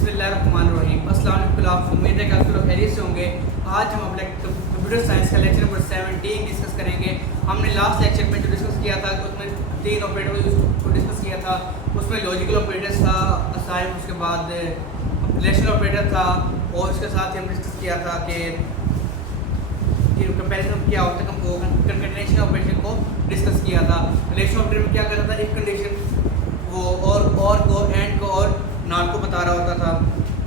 बिस्मिल्लाहिर्रहमानिर्रहीम। अस्सलाम वालेकुम। आप उम्मीद है कि आप लोग खैरियत से होंगे। आज हम अपने कंप्यूटर साइंस का लेक्चर नंबर 17 डिस्कस करेंगे। हमने लास्ट लेक्चर में जो डिस्कस किया था उसमें 3 ऑपरेटर को डिस्कस किया था। उसमें लॉजिकल ऑपरेटर्स था, असाइन, उसके बाद रिलेशनल ऑपरेटर था और उसके साथ ही हम डिस्कस किया था कि कंपैरिजन क्या होता है। कंकैटिनेशन ऑपरेशन को डिस्कस किया था। रिलेशनल ऑपरेटर में क्या करता था, एक कंडीशन वो और को एंड को और नॉट को बता रहा होता था।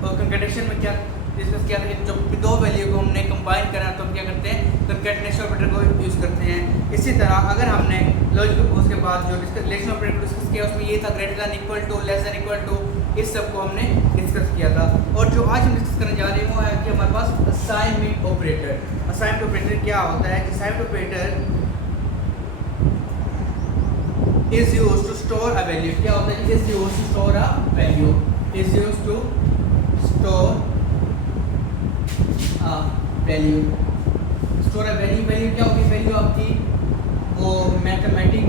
और कंकैटिनेशन में क्या डिस्कस किया था कि जब दो वैल्यू को हमने कंबाइन करना है तो हम क्या करते हैं, कंकैटिनेशन ऑपरेटर को यूज़ करते हैं। इसी तरह अगर हमने लॉजिकल उसके बाद जो रिलेशनल ऑपरेटर को डिस्कस किया उसमें ये था greater than equal to, less than equal to, इस सब को हमने डिस्कस किया था। और जो आज हम डिस्कस करने जा रहे हैं वो है कि हमारे पास असाइनमेंट ऑपरेटर। असाइनमेंट ऑपरेटर क्या होता है? Assignment operator is used to store a value। क्या होता है? is used to store a value, is used to store a value। store a value, value क्या होगी? value आपकी वो मैथमेटिक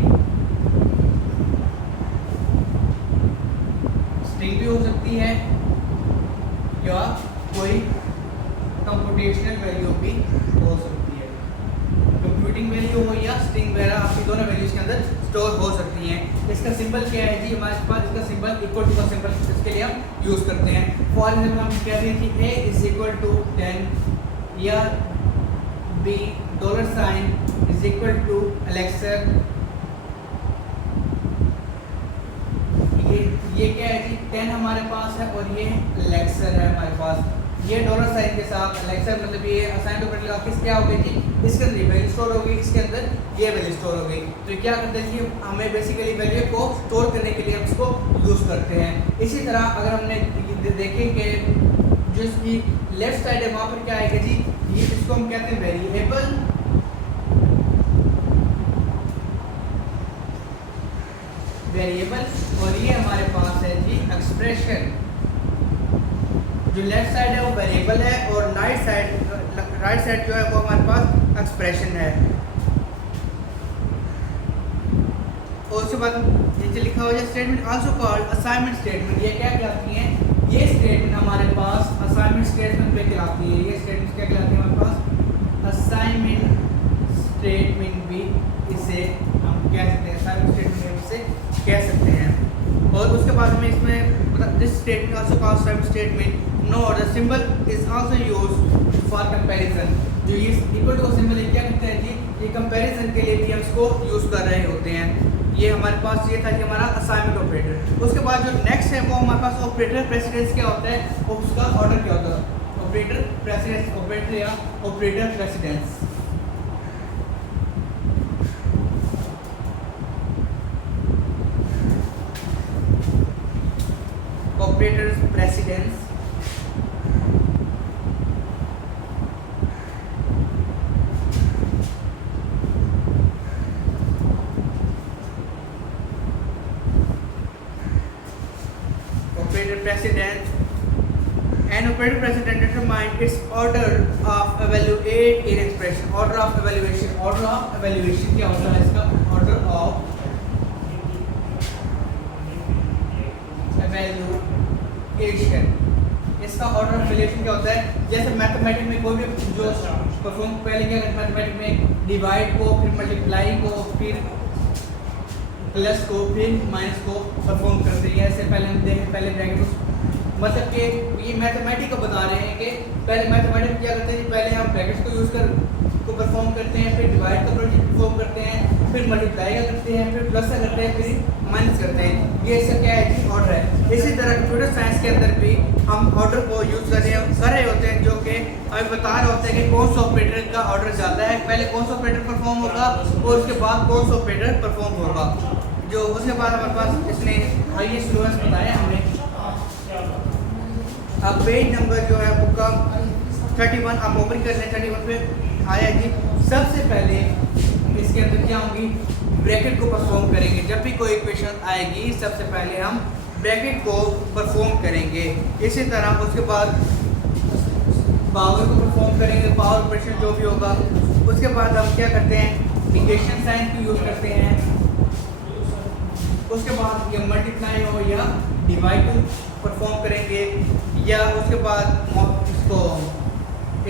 स्ट्रिंग भी हो सकती है या कोई कंप्यूटेशनल वैल्यू भी हो सकती है। कंप्यूटिंग वैल्यू हो या स्ट्रिंग वगैरह, आपकी दोनों वैल्यूज के अंदर स्टोर हो सकती हैं। इसका सिंबल क्या है जी? हमारे पास इसका सिंबल इक्वल टू का सिंबल इसके लिए हम यूज़ करते हैं। फॉर एग्जाम्पल हम कहते हैं कि a इज इक्वल टू 10 या b $sign is equal to एलेक्सर। ये क्या है जी? 10 हमारे पास है और ये एलेक्सर है हमारे पास। ये $साइन के साथ एलेक्सर मतलब ये असाइन ऑपरेटर आपकी क्या हो गई जी? इसके अंदर वैल्यू स्टोर होगी, इसके अंदर ये वैल्यू स्टोर होगी। तो क्या करते हैं कि हमें बेसिकली वैल्यू को स्टोर करने के लिए हम इसको यूज़ करते हैं। इसी तरह अगर हमने देखें कि जो इसकी लेफ्ट साइड है वहाँ पर क्या आएगा जी? ये इसको हम कहते हैं वेरिएबल। और ये हमारे पास है जी एक्सप्रेशन। जो लेफ्ट साइड है वो वेरिएबल है और राइट साइड जो है वो हमारे पास एक्सप्रेशन है। और उसके बाद नीचे लिखा हुआ है statement also called assignment statement. ये क्या कहलाती हैं? ये स्टेटमेंट हमारे पास असाइनमेंट स्टेटमेंट पे कहलाती है। ये स्टेटमेंट क्या कहलाती है हमारे पास? असाइनमेंट स्टेटमेंट भी इसे हम कह सकते हैं, असाइनमेंट स्टेटमेंट इसे कह सकते हैं। और उसके बाद में इसमें this statement also called assignment statement. Note the symbol is also used for comparison. जो ये इक्वल टू सिंबल है क्या कहते हैं जी? ये कंपैरिजन के लिए भी हम इसको यूज़ कर रहे होते हैं। ये हमारे पास ये था कि हमारा असाइनमेंट ऑपरेटर। उसके बाद जो नेक्स्ट है वो हमारे पास ऑपरेटर प्रेसिडेंस क्या होता है, उसका ऑर्डर क्या होता है? ऑपरेटर प्रेसिडेंस ऑपरेटर या operator precedence. Operator precedence precedence. An operator precedent determines its order of evaluate in expression. Order of evaluation क्या होता है इसका? order of evaluation। इसका order of evaluation क्या होता है? जैसे मैथमेटिक्स में कोई भी जो परफॉर्म पहले क्या करते हैं मैथमेटिक्स में? डिवाइड को, फिर मल्टीप्लाई को, फिर प्लस को, फिर माइनस को परफॉर्म करते हैं। ऐसे पहले हम देखें, पहले ब्रैकेट मतलब कि ये मैथमेटिक्स को बता रहे हैं कि पहले मैथमेटिक्स क्या करते हैं? पहले हम ब्रैकेट्स को यूज़ को परफॉर्म करते हैं, फिर डिवाइड को परफॉर्म करते हैं, फिर मल्टीप्लाई का करते हैं, फिर प्लस का करते हैं, फिर माइनस करते हैं। ये इसका क्या है जी? ऑर्डर है। इसी तरह कंप्यूटर साइंस के अंदर भी हम ऑर्डर को यूज़ कर रहे होते हैं, जो कि हमें बता रहे होते हैं कि कौन सा ऑपरेटर का ऑर्डर ज़्यादा है, पहले कौन सा ऑपरेटर परफॉर्म होगा और उसके बाद कौन सा ऑपरेटर परफॉर्म होगा। जो उसके बाद हमारे पास इसने हाईएस्ट लोएस्ट बताया हमने। अब पेज नंबर जो है बुक का 31 आप ओपन कर लें। 31 पे आया जी। सबसे पहले इसके अंदर क्या होंगी? ब्रैकेट को परफॉर्म करेंगे। जब भी कोई इक्वेशन आएगी सबसे पहले हम ब्रैकेट को परफॉर्म करेंगे। इसी तरह उसके बाद पावर को परफॉर्म करेंगे, पावर ऑपरेशन जो भी होगा। उसके बाद हम क्या करते हैं? नेगेशन साइन को यूज़ करते हैं। उसके बाद ये मल्टीप्लाई हो या डिवाइड परफॉर्म करेंगे या उसके बाद इसको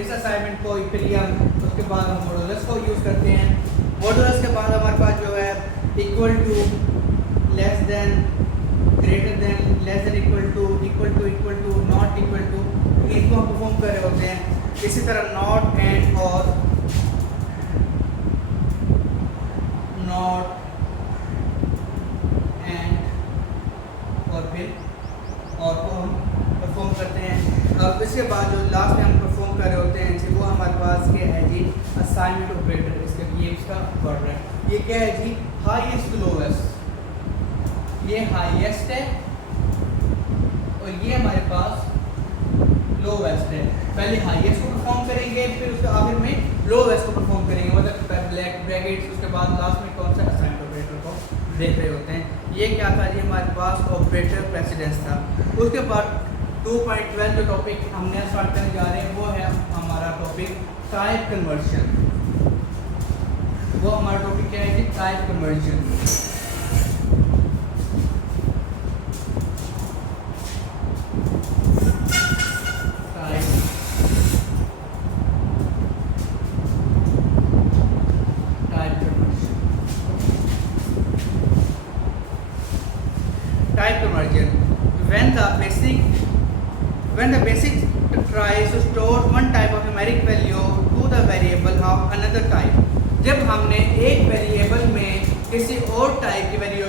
इस असाइनमेंट को फिर हम उसके बाद हम मॉडुलस को यूज़ करते हैं। मॉडुलस के बाद हमारे पास जो है equal to, less than, greater than, less than equal to, not equal to, इनको हम परफॉर्म कर रहे होते हैं। इसी तरह नॉट एंड और नॉट एंड और फिर और को हम परफॉर्म करते हैं। अब इसके बाद जो लास्ट में हम परफॉर्म कर रहे होते हैं जी, वो हमारे पास क्या है जी, असाइनमेंट ऑपरेटर। इसका ये इसका वर्ड है, ये क्या है जी, हाईएस्ट टू लोवेस्ट। ये हाईएस्ट है और ये हमारे पास लोवेस्ट है। पहले हाईएस्ट को परफॉर्म करेंगे, फिर उसके आखिर में लोवेस्ट को परफॉर्म करेंगे, मतलब ब्रैकेट्स, उसके बाद लास्ट में कौन सा असाइनमेंट ऑपरेटर को देख रहे होते हैं। ये क्या था जी, हमारे पास ऑपरेटर प्रेसिडेंस था। उसके बाद 2.12 जो टॉपिक हमने स्टार्ट करने जा रहे हैं वो है हमारा टॉपिक टाइप कन्वर्जन। वो हमारा टॉपिक क्या है जी, type conversion. Type conversion. When the basic tries to store one type of numeric value to the variable of another type. जब हमने एक वेरिएबल में किसी और टाइप की वैल्यू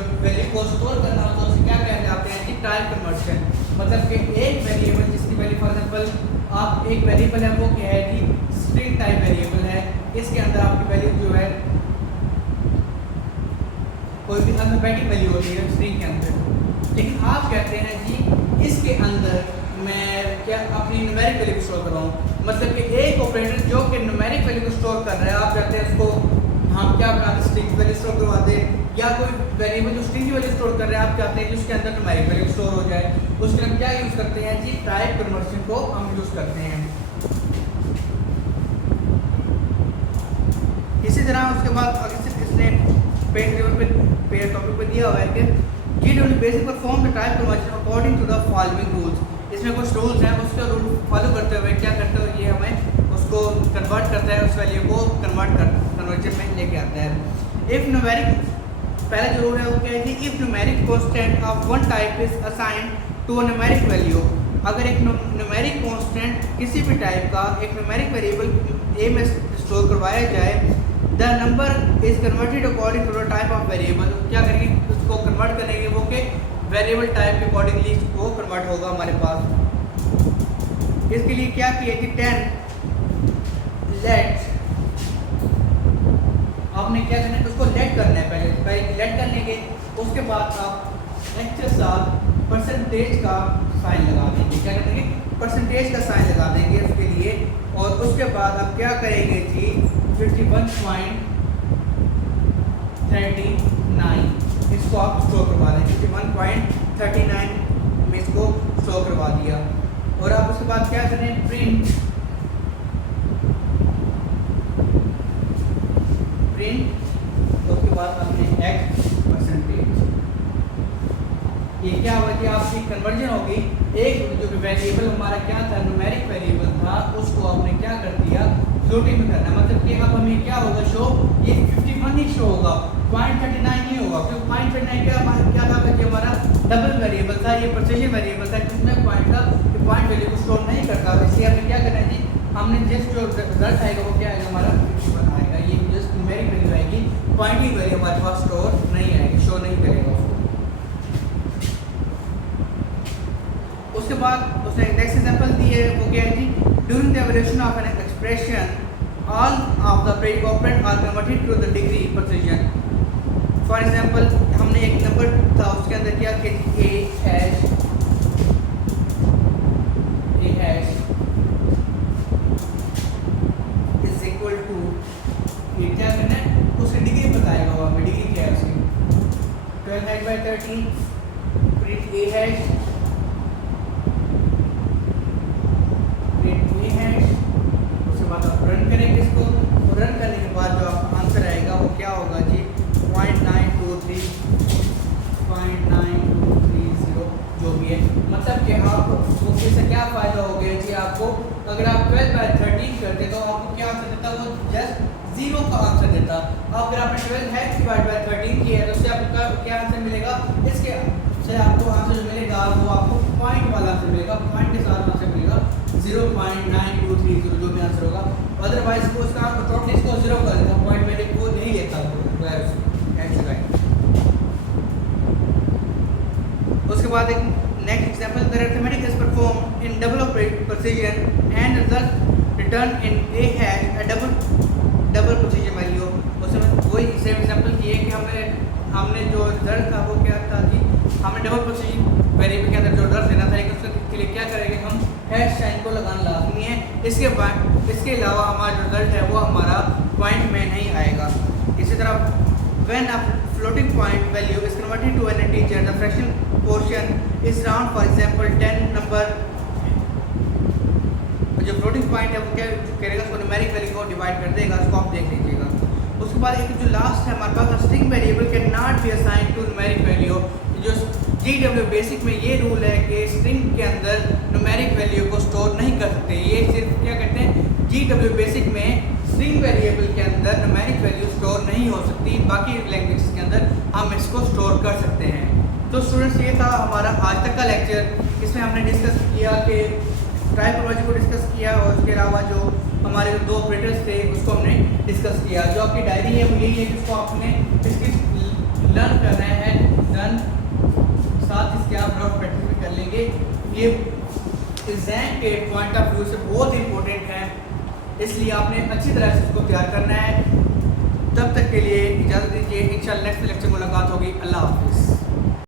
को स्टोर करना हो तो उसे क्या कह जाते हैं कि टाइप कन्वर्जन। मतलब कि एक वेरिएबल जिसकी वैल्यू, फॉर एग्जांपल आप एक वेरिएबल है वो क्या है जी, स्ट्रिंग टाइप वेरिएबल है। इसके अंदर आपकी वैल्यू जो है कोई भी अल्फाबेटिक वैल्यू होती है स्ट्रिंग के अंदर, लेकिन आप कहते हैं जी इसके अंदर मैं क्या अपनी न्यूमेरिक वैल्यू स्टोर कर रहा हूँ। मतलब कि एक ऑपरेटर जो कि न्यूमेरिक वैल्यू को स्टोर कर रहा है, आप चाहते हैं उसको हम क्या बनाते हैं, स्ट्रिंग वैल्यू स्टोर करवा दें, या कोई वेरिएबल जो स्ट्रिंग की वैल्यू स्टोर कर रहे हैं आप चाहते हैं कि उसके अंदर न्यूमेरिक वैल्यू स्टोर हो जाए, उसके हम क्या यूज़ करते हैं जी, टाइप कन्वर्जन को हम यूज़ करते हैं। इसी तरह उसके बाद अगर इसने पेज पे टॉपिक पे दिया हुआ है कि basic perform the type conversion according to the following rules. इसमें कुछ रूल्स हैं, उसका रूल फॉलो करते हुए क्या करते हुए ये हमें उसको कन्वर्ट करता है, उस वैल्यू को कन्वर्जन में लेके आता है। इफ न्यूमेरिक, पहला जो रूल है वो क्या है कि if numeric constant of one type is assigned to a numeric value. अगर एक न्यूमेरिक कांस्टेंट किसी भी टाइप का एक न्यूमेरिक वेरिएबल ए में स्टोर करवाया जाए, the number is converted according to the type of variable. क्या करेंगे, उसको कन्वर्ट करेंगे वो के वेरिएबल टाइप के अकॉर्डिंगली वो कन्वर्ट होगा हमारे पास। इसके लिए क्या किया कि 10 लेट, आपने क्या करना है, उसको लेट करना है। पहले लेट करने के उसके बाद आप एक्चुअल साथ परसेंटेज का साइन लगा देंगे। क्या करेंगे, परसेंटेज का साइन लगा देंगे उसके लिए। और उसके बाद आप क्या करेंगे जी, 51.39 इसको आप स्टोर करवा दें। 51.39 में इसको स्टोर करवा दिया। और आप उसके बाद क्या करें, प्रिंट उसके बाद आपने एक्स परसेंटेज। ये क्या हुआ कि आपकी कन्वर्जन होगी, एक जो वेरिएबल हमारा क्या था, न्यूमेरिक वेरिएबल था, उसको आपने क्या कर दिया, फ्लोटिंग में करना। मतलब कि अब हमें क्या होगा शो, ये 51 ही शो होगा, 0.39 नहीं होगा, क्योंकि 0.39 क्या था कि हमारा डबल वेरिएबल था, ये प्रेसिजन वेरिएबल था, जिसमें पॉइंट था कि पॉइंट वैल्यू को स्टोर नहीं करता। इसलिए हमें क्या करना है जी, हमने जस्ट जो रिजल्ट आएगा वो क्या आएगा, हमारा 51 आएगा। ये जस्ट न्यूमेरिक वैल्यू आएगी, पॉइंटिंग वैल्यू हमारे पास स्टोर नहीं आएगी, शो नहीं करेगा उसको। उसके बाद उसने नेक्स्ट एग्जांपल दी है, वो क्या है जी, during the evolution of an expression all of the predicate operand are converted to the degree precision. For example हमने एक नंबर था, उसके अंदर क्या कि a hash is equal to, ये क्या करना है, उसकी डिग्री बताएगा वो हमें, डिग्री क्या है उसकी 12/13 प्रिंट ए हैश रन करेंगे इसको। रन करने के बाद जो आपका आंसर आएगा वो क्या होगा जी, 0.923 0.9230 जो अगर आपने 12 हैश डिवाइड बाय 13 किया है तो उससे आपका क्या आंसर मिलेगा, इसके से आपको आंसर जो मिलेगा वो आपको पॉइंट वाला आंसर मिलेगा, पॉइंट के साथ आंसर मिलेगा 0.9230 जो भी आंसर होगा। अदरवाइज वो उसका टोटल इसको 0 कर देता, पॉइंट वैल्यू को नहीं लेता उसके बाद एक next example, the arithmetic is perform in double of precision and result return in A hash a double precision value. उसमें वही सेम एग्जांपल किए कि हमने जो रिजल्ट था वो क्या था कि हमने डबल प्रिसिजन वेरिएबल के अंदर जो रिजल्ट देना था, लेकिन उसके लिए क्या करेंगे हम हैश साइन को लगाना लाजमी है। इसके अलावा हमारा जो रिजल्ट है वो हमारा पॉइंट में नहीं आएगा। इसी तरह when a floating point value is converted to an integer, the fraction portion is round, for example 10 number। जो फ्लोटिंग पॉइंट है वो क्या करेगा, उसको न्यूमेरिक वैल्यू को डिवाइड कर देगा, उसको आप देख लीजिएगा। उसके बाद एक जो लास्ट है हमारे पास, string variable can not be assign to numeric value. जो GW बेसिक में ये रूल है कि स्ट्रिंग के अंदर न्यूमेरिक वैल्यू को स्टोर नहीं कर सकते। ये सिर्फ क्या कहते हैं, GW बेसिक में स्ट्रिंग वेरिएबल के अंदर न्यूमेरिक वैल्यू स्टोर नहीं हो सकती, बाकी लैंग्वेजेस के अंदर हम इसको स्टोर कर सकते हैं। तो स्टूडेंट्स ये था हमारा आज तक का लेक्चर। इसमें हमने डिस्कस किया कि टाइपोलॉजी को डिस्कस किया और उसके अलावा जो हमारे जो दो ऑपरेटर्स थे उसको हमने डिस्कस किया। जो आपकी डायरी है वो यही है कि उसको आपने इसकी लर्न करना है, लर्न साथ इसके आप रफ प्रैक्टिस भी कर लेंगे। ये एग्जाम के पॉइंट ऑफ व्यू से बहुत इंपॉर्टेंट है, इसलिए आपने अच्छी तरह से इसको तैयार करना है। तब तक के लिए इजाज़त दीजिए, इंशाल्लाह नेक्स्ट लेक्चर मुलाकात होगी। अल्लाह हाफिज़।